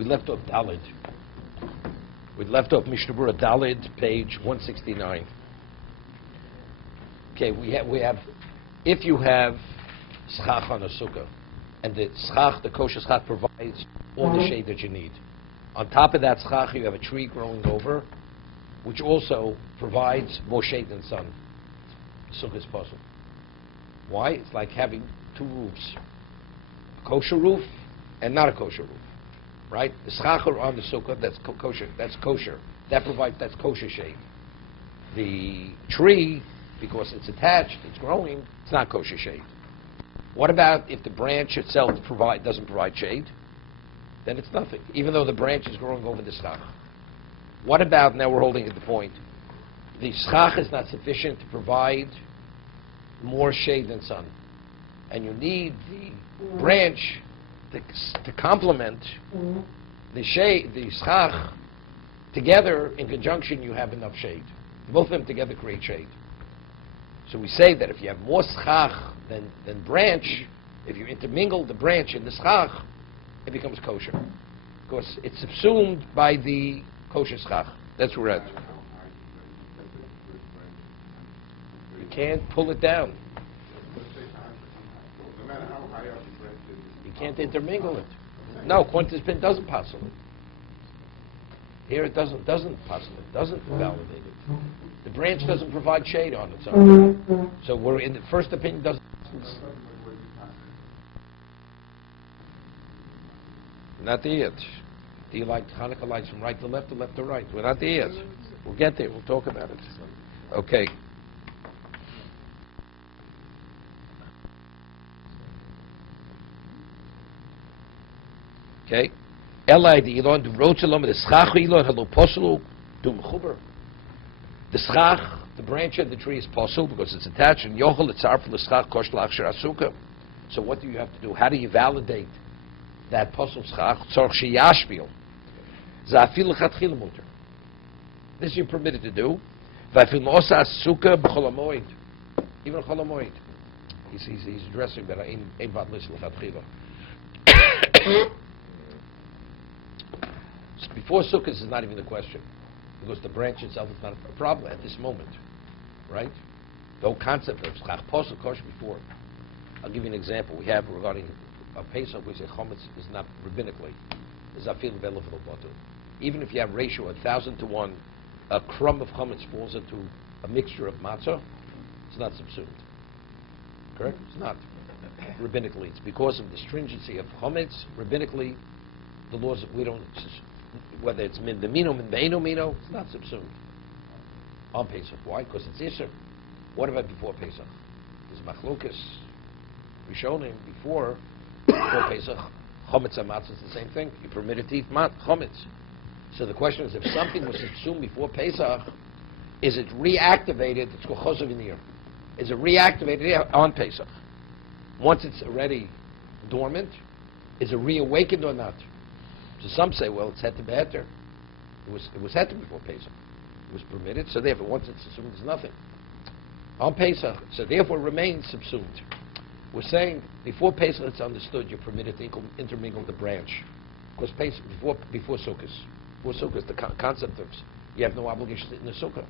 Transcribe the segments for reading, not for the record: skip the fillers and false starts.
We left off Dalid. We left off Mishna Berura Dalid, page 169. Okay, we have, if you have schach on a sukkah, and the schach, the kosher schach, provides all the shade that you need. On top of that schach, you have a tree growing over, which also provides more shade than sun. Sukkah is possible. Why? It's like having two roofs. A kosher roof and not a kosher roof. Right? The schach on the sukkah, that's kosher. That's kosher. That's kosher shade. The tree, because it's attached, it's growing, it's not kosher shade. What about if the branch itself doesn't provide shade? Then it's nothing, even though the branch is growing over the schach. What about, now we're holding at the point, the schach is not sufficient to provide more shade than sun, and you need the branch to complement the shade, the schach. Together, in conjunction, you have enough shade. Both of them together create shade. So we say that if you have more schach than branch, if you intermingle the branch and the schach, it becomes kosher. Because it's subsumed by the kosher schach. That's where we're at. You can't pull it down. You can't intermingle it. No, quantum spin doesn't possible. Here it doesn't possible. It doesn't validate it. The branch doesn't provide shade on its own. So we're in the first opinion doesn't. Not there yet. Do you like Hanukkah lights from right to left or left to right? We're not there yet. We'll get there. We'll talk about it. Okay. Okay. The schach, the branch of the tree is possible because it's attached, and yochel etzarf l'schach kosh l'achshir asuka. So what do you have to do? How do you validate that possible schach? Tzorch sheyashpil. Za'afil l'chatchil muter. This you're permitted to do. Va'afil mo'osa asuka b'chol hamoed. Even b'chol hamoed. He's addressing that ein vadlis l'chatchila. Before Sukkot is not even the question, because the branch itself is not a problem at this moment, right? The whole concept of schach posel kosher before. I'll give you an example. We have regarding a Pesach, we say chometz is not rabbinically, is afil velo v'lo. Even if you have ratio 1,000 to 1, a crumb of chometz falls into a mixture of matzah, it's not subsumed. Correct? It's not rabbinically. It's because of the stringency of chometz. Rabbinically, the laws we don't. Whether it's min b'mino, min b'eino mino, it's not subsumed on Pesach. Why? Because it's Isser. What about before Pesach? There's machlokas. We shown him before Pesach, chometz and matzah is the same thing. You permitted to eat chometz. So the question is, if something was subsumed before Pesach, is it reactivated? It's called chos v'nir. Is it reactivated on Pesach? Once it's already dormant, is it reawakened or not? So some say, well, it's heter be'heter. It was heter before Pesach. It was permitted, so therefore once it's subsumed, there's nothing. On Pesach, so therefore it remains subsumed. We're saying before Pesach it's understood you're permitted to intermingle the branch. Because Pesach, before Sukkot. Before Sukkot, the concept of you have no obligation in the Sukkah.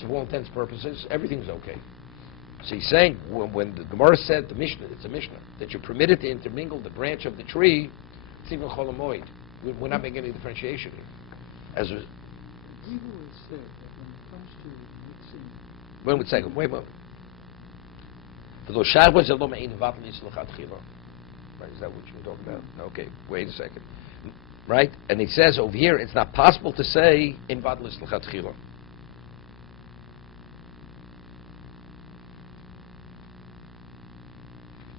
So for all intents and purposes, everything's okay. So he's saying, when the Gemara said, the Mishnah, it's a Mishnah, that you're permitted to intermingle the branch of the tree, it's even chol hamoed. We're not making any differentiation here. As a, People would say that when it comes to mixing... When would say, wait a moment. Right, is that what you're talking about? Okay, wait a second. Right? And he says over here, it's not possible to say in vadlis l'chatchila.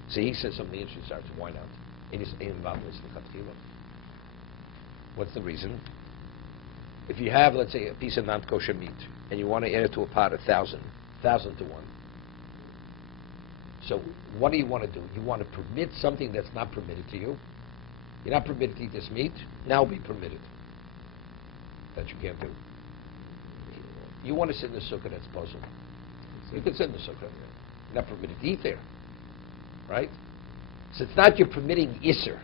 See, he says something interesting. Starts. Why not? It is in vadlis l'chatchila. What's the reason? If you have, let's say, a piece of non-kosher meat, and you want to add it to a pot 1,000 to 1. So what do you want to do? You want to permit something that's not permitted to you. You're not permitted to eat this meat. Now be permitted. That you can't do. You want to sit in the sukkah, that's puzzle. You can sit in the sukkah. You're not permitted to eat there. Right? So it's not you're permitting Isser.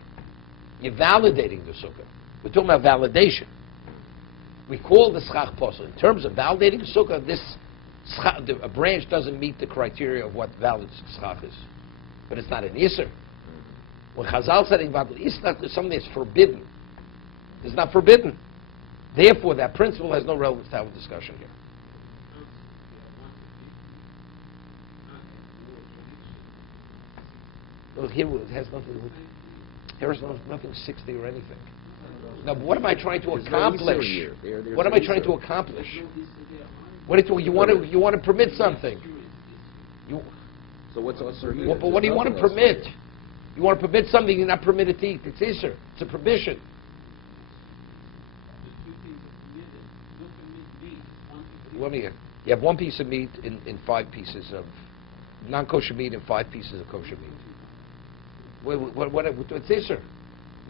You're validating the sukkah. We're talking about validation. We call the schach posel. In terms of validating sukkah, a branch doesn't meet the criteria of what valid schach is. But it's not an iser. When Chazal said it's something that's forbidden, it's not forbidden. Therefore, that principle has no relevance to our discussion here. Well, here it has nothing. There is nothing 60 or anything. Now, what am I trying to accomplish? What am I trying to accomplish? You want to permit something. So what's also here? Well, but what do you want to permit? You want to permit something you're not permitted to eat. It's Isser. It's a prohibition. You have one piece of meat in 5 pieces of non-kosher meat and 5 pieces of kosher meat. What's Isser?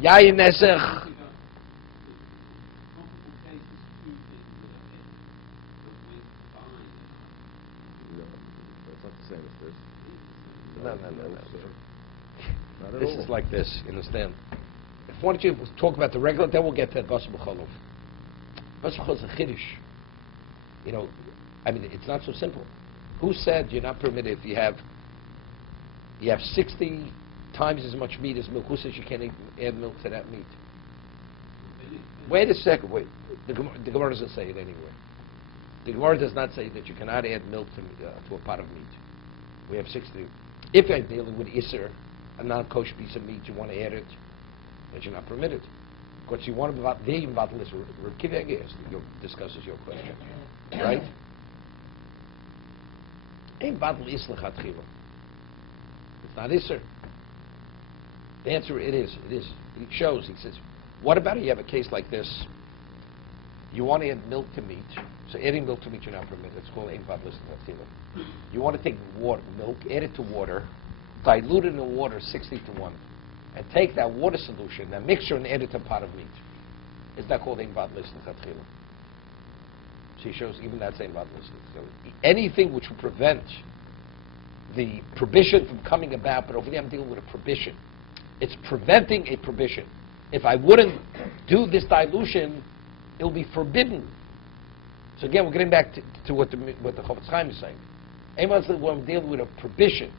Yayin Nesech. No. This is like this, you understand? Why don't you talk about the regular, then we'll get to Basar B'Cholov. Basar B'Cholov is a chiddush. You know, I mean, it's not so simple. Who said you're not permitted if you have 60 times as much meat as milk? Who says you can't add milk to that meat? Wait a second, wait. The Gemara doesn't say it anyway. The Gemara does not say that you cannot add milk to a pot of meat. We have 60. If you're dealing with Isser, a non-kosher piece of meat, you want to add it, but you're not permitted. Because you want to be about this. Discusses your question. Right? Ain't battle Isla Chatchila. It's not Isser. The answer, it is. He shows, he says, what about if you have a case like this? You want to add milk to meat. So adding milk to meat you're not permitted. It's called Ein Bad Listen Chatchila. You want to take milk, add it to water, dilute it in water 60 to 1, and take that water solution, that mixture, and add it to a pot of meat. Is that called Ein Bad Listen Chatchila? She shows even that's Ein Bad Listen. So anything which will prevent the prohibition from coming about, but over there I'm dealing with a prohibition. It's preventing a prohibition. If I wouldn't do this dilution, it'll be forbidden. So again, we're getting back to what the Chovos HaLevavos is saying. When I'm dealing with a prohibition,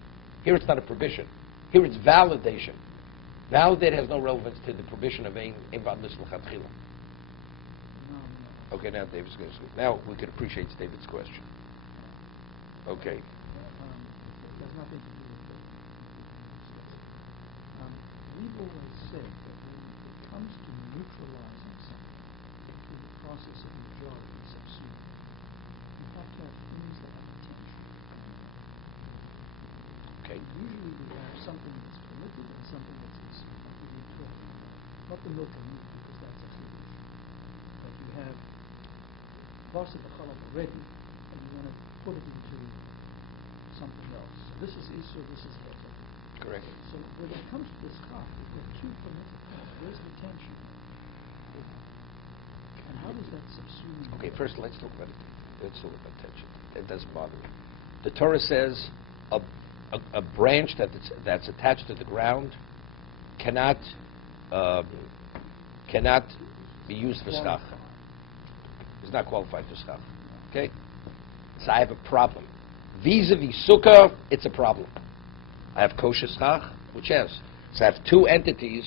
here it's not a prohibition. Here it's validation. Validate has no relevance to the prohibition of Ein Bad Listen L'Chatchila. Okay, now David's going to speak. Now we can appreciate David's question. Okay. There's nothing to do with that. We've always said that when it comes to neutralizing something through the process of majority subsumed, you have to have things that have potential. Okay. Usually we have something that's permitted and something that's excluded. Like we talk about, not the milk and meat, because that's a solution. But you have Basar B'Cholov already, and you want to put it into something else. So this is Isur, this is Heter. Correct. So when it comes to this chaf, we've got 2 permitted things. Where's the tension? And how does that subsume? Okay, first let's talk about it. Let's talk about tension. It doesn't bother me. The Torah says a branch that's attached to the ground cannot be used for schach. It's not qualified for schach. Okay? So I have a problem. Vis-a-vis sukkah, it's a problem. I have kosher schach, which has. So I have 2 entities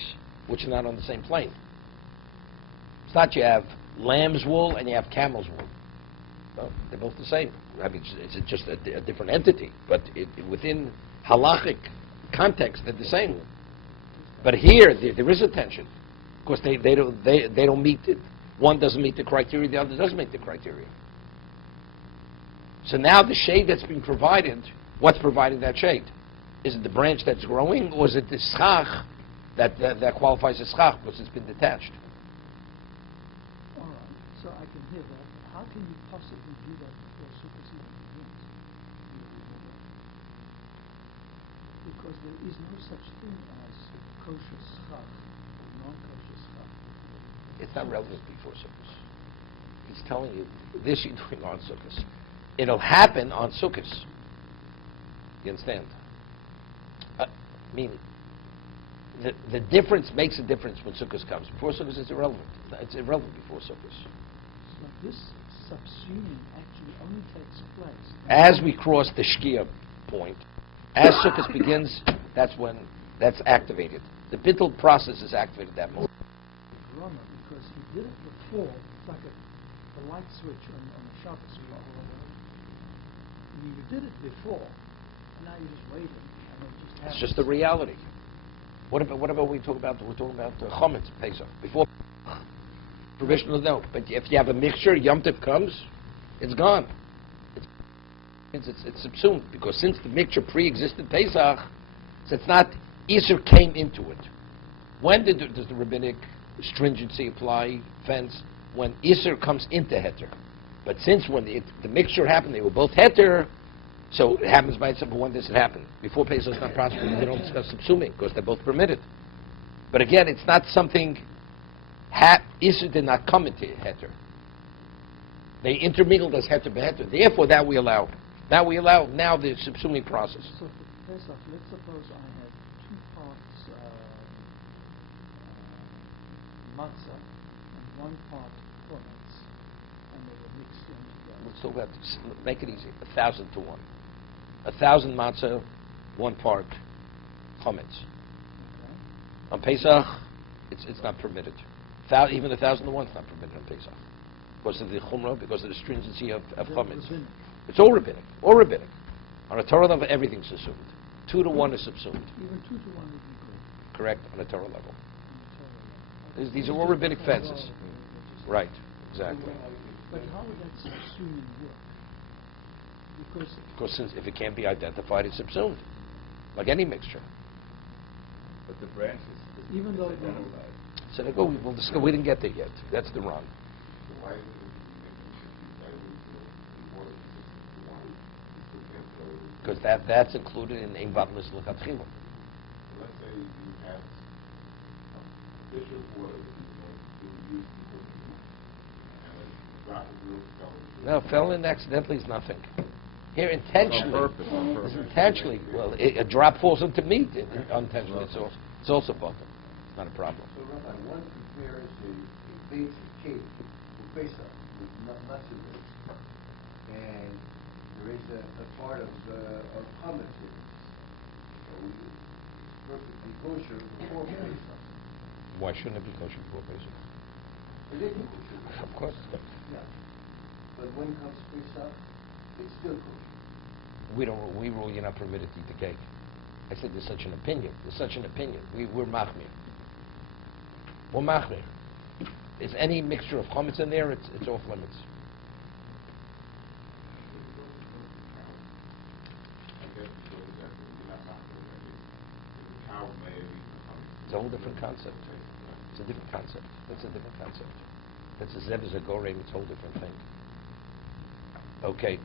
which are not on the same plane. It's not you have lamb's wool and you have camel's wool. No, they're both the same. I mean, it's just a different entity, but within halachic context, they're the same. But here, there is a tension. Of course, they don't meet it. One doesn't meet the criteria, the other does meet the criteria. So now the shade that's being provided, what's providing that shade? Is it the branch that's growing, or is it the schach that qualifies as schach because it's been detached? All right, so I can hear that. How can you possibly do that before Sukkot even begins? Because there is no such thing as kosher schach or non-kosher schach. It's not relevant before Sukkot. He's telling you, this you're doing on Sukkot. It'll happen on Sukkot. You understand? Meaning, the difference makes a difference when Sukkot comes. Before Sukkot, it's irrelevant. It's irrelevant before Sukkot. So this subsuming actually only takes place As we cross the Shkia point, as Sukkot begins, that's activated. The bittul process is activated at that moment. Rama, because he did it before, it's like a light switch on the Shabbos. You did it before, and now you're just waiting, and it just happens. It's just the reality. What about we talk about? We're talking about the Chometz Pesach before provisional. No, but if you have a mixture, Yom Tov comes, it's gone. It's subsumed because since the mixture pre-existed Pesach, so it's not Easter came into it. When does the rabbinic stringency apply? Fence when Easter comes into Heter. But since when the mixture happened, they were both Heter, so it happens by itself. But when does it happen? Before Pesach is not possible. They don't discuss subsuming because they're both permitted. But again, it's not something. Easter did not come into Heter. They intermingled as Heter beHeter. Therefore, that we allow. Now the subsuming process. So for Pesach, let's suppose I had 2 parts matzah and 1 part chometz, and they were mixed in together. Let's talk about this. Make it easy. 1,000 to 1. 1,000 matzah, 1 part chometz. Okay. On Pesach, it's not permitted. Even 1,000 to 1 is not permitted on Pesach because of the chumrah, because of the stringency of chometz. Rabbinic. It's all rabbinic. All rabbinic. On a Torah level, everything's assumed. 2 to 1 is subsumed. Even 2 to 1 would be good. Correct, on a Torah level. On the Torah level. These are all rabbinic fences. Right, exactly. But how would that subsuming work? Because since if it can't be identified, it's subsumed. Like any mixture. But the branches, even though So we'll discuss, we didn't get there yet. That's the run. so why would it Because that's included in Invatlis L'Chatchila. let's say you have a dish of water that you use to cook and a drop of milk fell into it. No, fell in accidentally is nothing. Here, intentionally. On purpose. It's intentionally. Well, a drop falls into meat unintentionally. It's also bottom. It's not a problem. So, Rabbi, one prepares a basic cake for Pesach with nuts in it, and there is a part of hummus in it. So it's perfectly kosher before Pesach. Why shouldn't it be kosher before Pesach? It is kosher. Of course. Yeah. But when it comes to Pesach, it's still kosher. We rule you're not permitted to eat the cake. I said there's such an opinion. There's such an opinion. We're machmir. We're machmir. If any mixture of chametz in there, it's off limits. I guess so that you're not the cow may have eaten the hummus. It's a whole different concept. It's a different concept. That's a different concept. That's a zev is a gorem. It's a whole different thing. Okay.